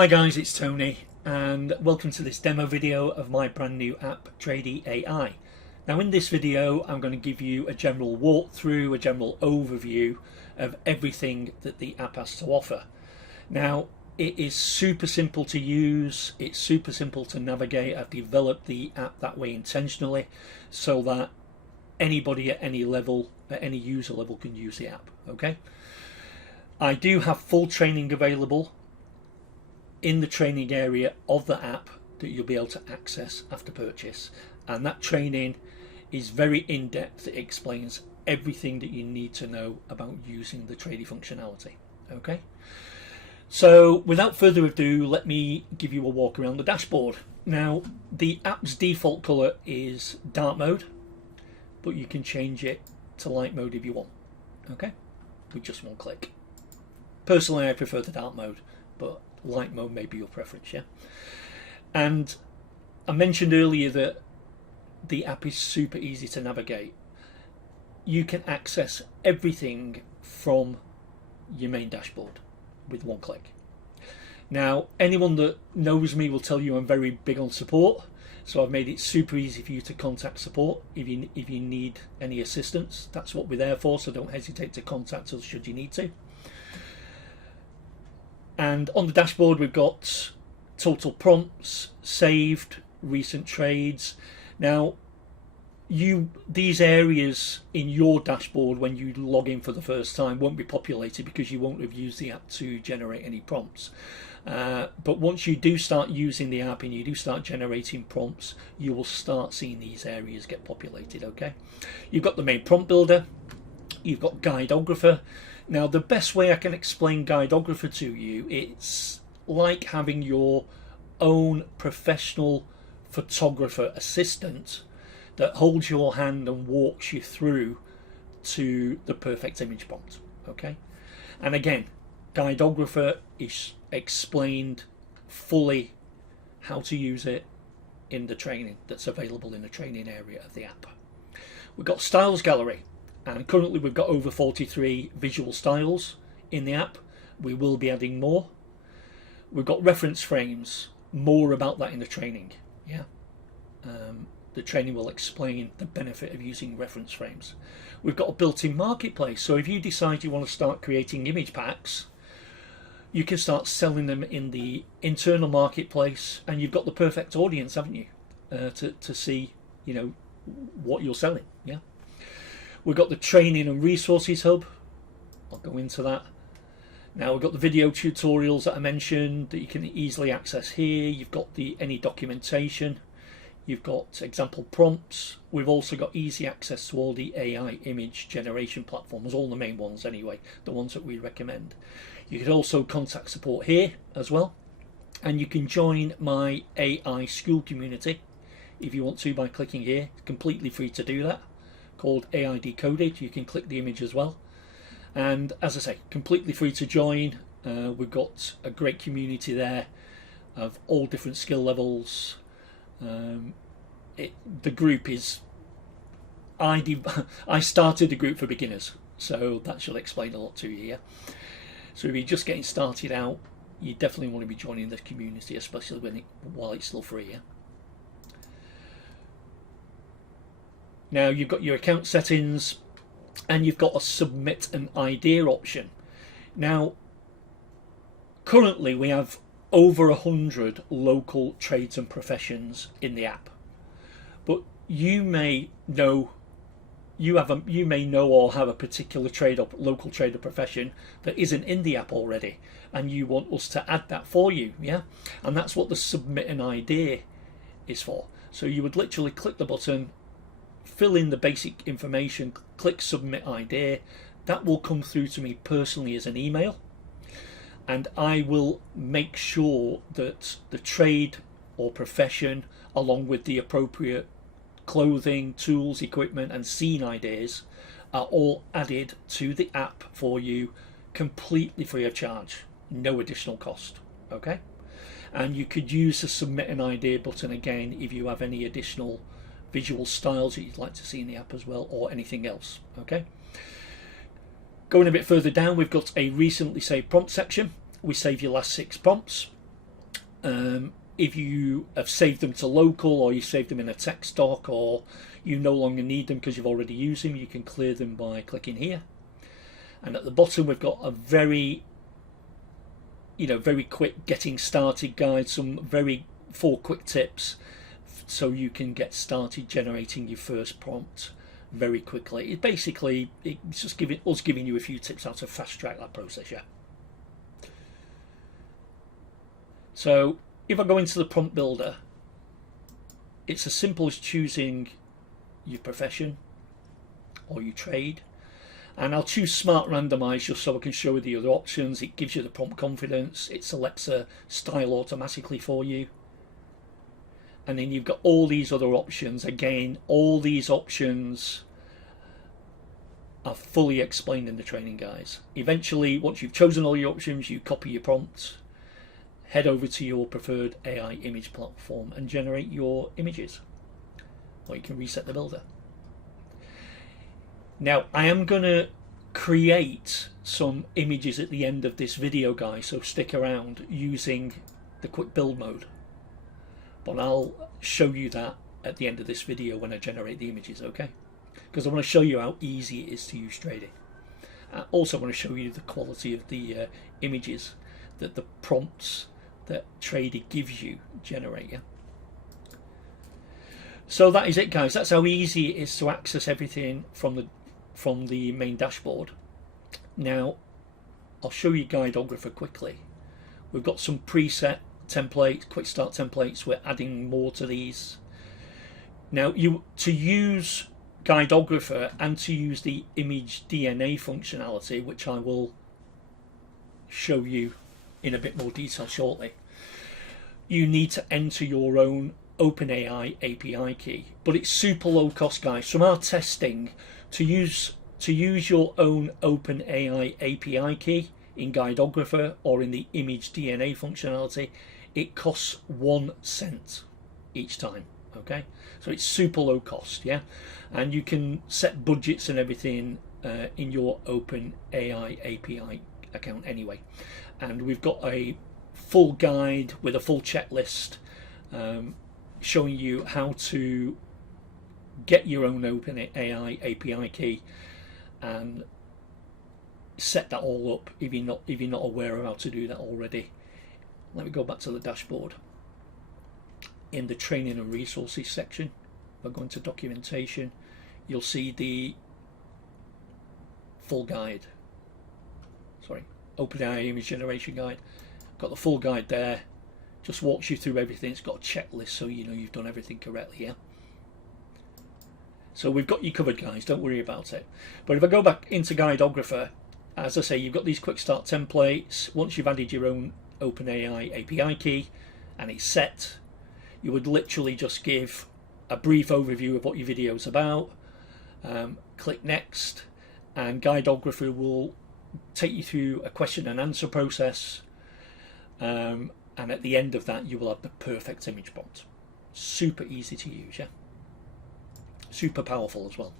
Hi guys, it's Tony and welcome to this demo video of my brand new app Tradeyy AI. Now in this video I'm going to give you a general walkthrough, a general overview of everything that the app has to offer. Now it is super simple to use, it's super simple to navigate. I've developed the app that way intentionally so that anybody at any level, at any user level, can use the app. Okay, I do have full training available in the training area of the app that you'll be able to access after purchase, and that training is very in-depth. It explains everything that you need to know about using the Tradeyy functionality. Okay, so without further ado, let me give you a walk around the dashboard. Now the app's default color is dark mode, but you can change it to light mode if you want. Okay, with just one click. Personally I prefer the dark mode, but light mode may be your preference. Yeah, and I mentioned earlier that the app is super easy to navigate. You can access everything from your main dashboard with one click. Now anyone that knows me will tell you I'm very big on support, so I've made it super easy for you to contact support if you need any assistance. That's what we're there for, so don't hesitate to contact us should you need to. And on the dashboard we've got total prompts, saved, recent trades. Now these areas in your dashboard when you log in for the first time won't be populated because you won't have used the app to generate any prompts. But once you do start using the app and you do start generating prompts, you will start seeing these areas get populated. Okay, you've got the main prompt builder, you've got guidographer. Now the best way I can explain guidographer to you, it's like having your own professional photographer assistant that holds your hand and walks you through to the perfect image prompt. Okay, and again, guidographer is explained fully how to use it in the training that's available in the training area of the app. We've got styles gallery, and currently we've got over 43 visual styles in the app. We will be adding more. We've got reference frames, more about that in the training. Yeah, the training will explain the benefit of using reference frames. We've got a built-in marketplace, so if you decide you want to start creating image packs, you can start selling them in the internal marketplace, and you've got the perfect audience, haven't you, to see, you know, what you're selling. Yeah, we've got the training and resources hub. I'll go into that. Now we've got the video tutorials that I mentioned that you can easily access here. You've got any documentation. You've got example prompts. We've also got easy access to all the AI image generation platforms, all the main ones anyway, the ones that we recommend. You can also contact support here as well, and you can join my AI school community if you want to by clicking here. It's completely free to do that, called AI Decoded. You can click the image as well, and as I say, completely free to join. We've got a great community there of all different skill levels. The group is, I started a group for beginners, so that should explain a lot to you. Yeah? So if you're just getting started out, you definitely want to be joining the community, especially while it's still free. Yeah? Now you've got your account settings, and you've got a submit an idea option. Now currently we have over 100 local trades and professions in the app, but you may know or have a particular trade or local trade or profession that isn't in the app already, and you want us to add that for you. Yeah, and that's what the submit an idea is for. So you would literally click the button, fill in the basic information, click submit idea. That will come through to me personally as an email, and I will make sure that the trade or profession, along with the appropriate clothing, tools, equipment and scene ideas, are all added to the app for you completely free of charge, no additional cost. Okay, and you could use the submit an idea button again if you have any additional visual styles that you'd like to see in the app as well, or anything else. Okay, going a bit further down, we've got a recently saved prompt section. We save your last 6 prompts. If you have saved them to local, or you saved them in a text doc, or you no longer need them because you've already used them, you can clear them by clicking here. And at the bottom we've got a very quick getting started guide, some 4 quick tips so you can get started generating your first prompt very quickly. It's just giving you a few tips how to fast track that process. Yeah. So if I go into the prompt builder, it's as simple as choosing your profession or your trade, and I'll choose Smart Randomize just so I can show you the other options. It gives you the prompt confidence, it selects a style automatically for you, and then you've got all these other options. Again, all these options are fully explained in the training guides. Eventually, once you've chosen all your options, you copy your prompts, head over to your preferred AI image platform and generate your images, or you can reset the builder. Now, I am going to create some images at the end of this video, guys, so stick around, using the quick build mode, but I'll show you that at the end of this video when I generate the images, okay? Because I want to show you how easy it is to use Tradeyy. I also want to show you the quality of the images that the prompts that Tradeyy gives you generate. Yeah. So that is it, guys. That's how easy it is to access everything from the main dashboard. Now I'll show you Guideographer quickly. We've got some preset templates, quick start templates. We're adding more to these. Now, to use Guideographer and to use the image DNA functionality, which I will show you in a bit more detail shortly, you need to enter your own OpenAI API key, but it's super low cost, guys. From our testing, to use your own OpenAI API key in Guideographer or in the image DNA functionality, it costs 1 cent each time. Okay, so it's super low cost, yeah, and you can set budgets and everything in your OpenAI API account anyway. And we've got a full guide with a full checklist showing you how to get your own OpenAI API key and set that all up if you're not aware of how to do that already. Let me go back to the dashboard. In the training and resources section, if I go into documentation, you'll see the full guide. Sorry, OpenAI image generation guide. Got the full guide there. Just walks you through everything. It's got a checklist so you know you've done everything correctly. Yeah. So we've got you covered, guys. Don't worry about it. But if I go back into Guideographer, as I say, you've got these quick start templates. Once you've added your own OpenAI API key and it's set, you would literally just give a brief overview of what your video is about, click next, and Guideographer will take you through a question and answer process, and at the end of that you will have the perfect image prompt. Super easy to use, yeah, super powerful as well.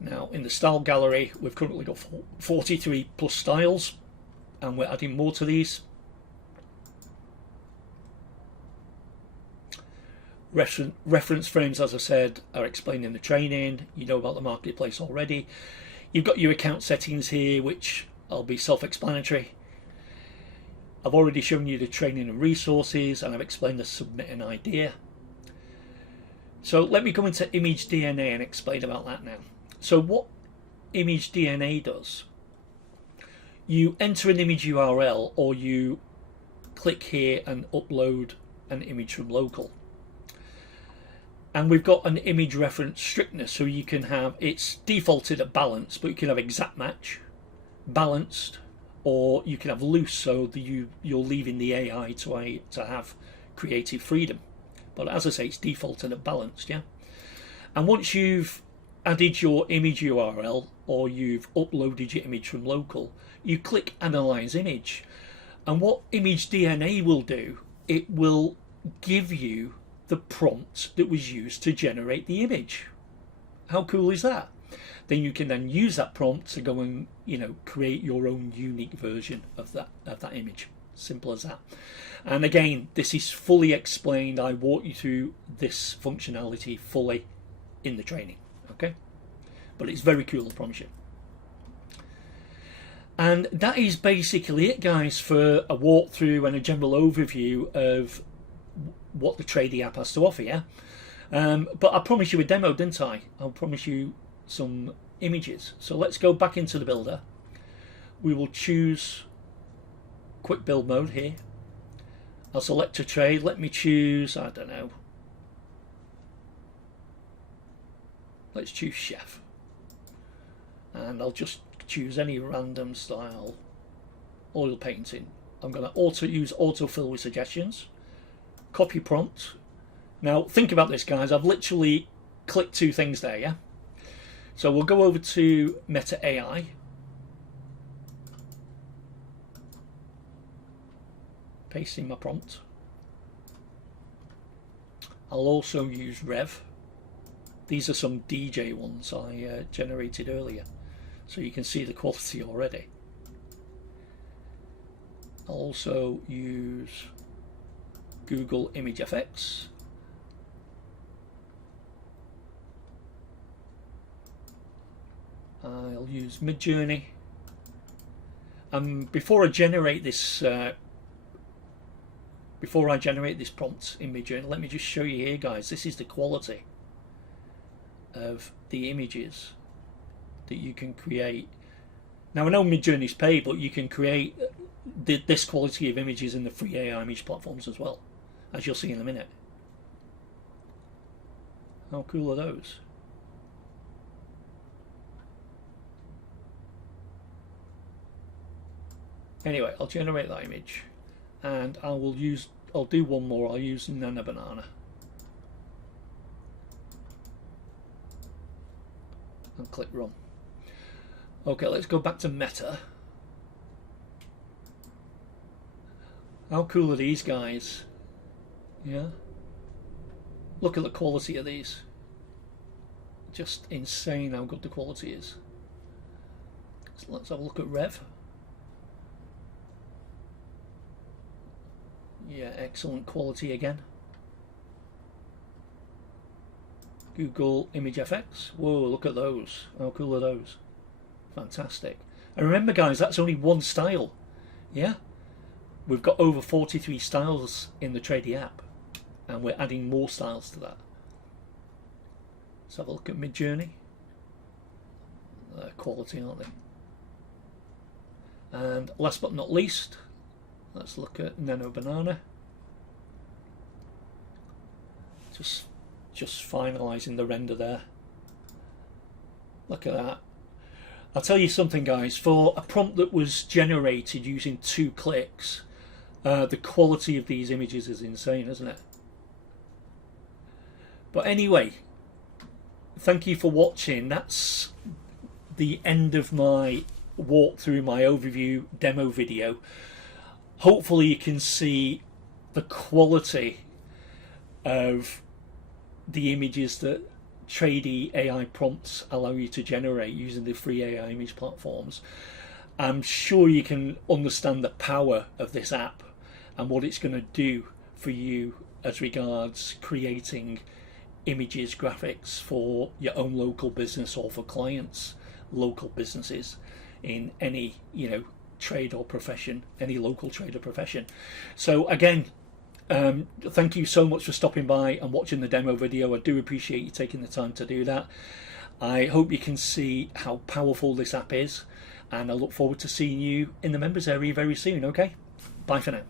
Now in the style gallery, we've currently got 43 plus styles, and we're adding more to these. Reference frames, as I said, are explained in the training. You know about the marketplace already. You've got your account settings here, which will be self-explanatory. I've already shown you the training and resources, and I've explained the submit an idea. So let me go into image DNA and explain about that now. So what image DNA does, you enter an image URL, or you click here and upload an image from local. And we've got an image reference strictness, so you can have, it's defaulted at balance, but you can have exact match, balanced, or you can have loose, so that you're leaving the AI to have creative freedom. But as I say, it's defaulted at balanced, yeah. And once you've added your image URL or you've uploaded your image from local, you click Analyze Image. And what Image DNA will do, it will give you the prompt that was used to generate the image. How cool is that? Then you can then use that prompt to go and create your own unique version of that image. Simple as that. And again, this is fully explained. I walk you through this functionality fully in the training, okay? But it's very cool, I promise you. And that is basically it, guys, for a walkthrough and a general overview of what the Tradeyy app has to offer, yeah? But I promised you a demo, didn't I? I'll promise you some images. So let's go back into the builder. We will choose quick build mode here. I'll select a trade. Let me choose, I don't know. Let's choose chef. And I'll just choose any random style oil painting. I'm going to use autofill with suggestions. Copy prompt. Now think about this, guys. I've literally clicked two things there, yeah? So we'll go over to Meta AI. Paste in my prompt. I'll also use Rev. These are some DJ ones I generated earlier, so you can see the quality already. I'll also use Google Image FX. I'll use Midjourney. Before I generate this prompt in Midjourney, let me just show you here, guys. This is the quality of the images that you can create. Now I know Midjourney's paid, but you can create this quality of images in the free AI image platforms as well, as you'll see in a minute. How cool are those? Anyway, I'll generate that image, and I'll do one more. I'll use Nana Banana. And click run. Okay, let's go back to Meta. How cool are these guys? Yeah. Look at the quality of these. Just insane how good the quality is. So let's have a look at Rev. Yeah, excellent quality again. Google Image FX. Whoa, look at those. How cool are those? Fantastic. And remember, guys, that's only one style. Yeah? We've got over 43 styles in the Tradeyy app, and we're adding more styles to that. Let's have a look at Midjourney. Quality, aren't they? And last but not least, let's look at Nano Banana. Just finalising the render there. Look at that. I'll tell you something, guys. For a prompt that was generated using 2 clicks, the quality of these images is insane, isn't it? But anyway, thank you for watching. That's the end of my walkthrough, my overview demo video. Hopefully you can see the quality of the images that Tradeyy AI prompts allow you to generate using the free AI image platforms. I'm sure you can understand the power of this app and what it's going to do for you as regards creating images, graphics for your own local business or for clients, local businesses in any, trade or profession, any local trade or profession. So again, thank you so much for stopping by and watching the demo video. I do appreciate you taking the time to do that. I hope you can see how powerful this app is, and I look forward to seeing you in the members area very soon. Okay, bye for now.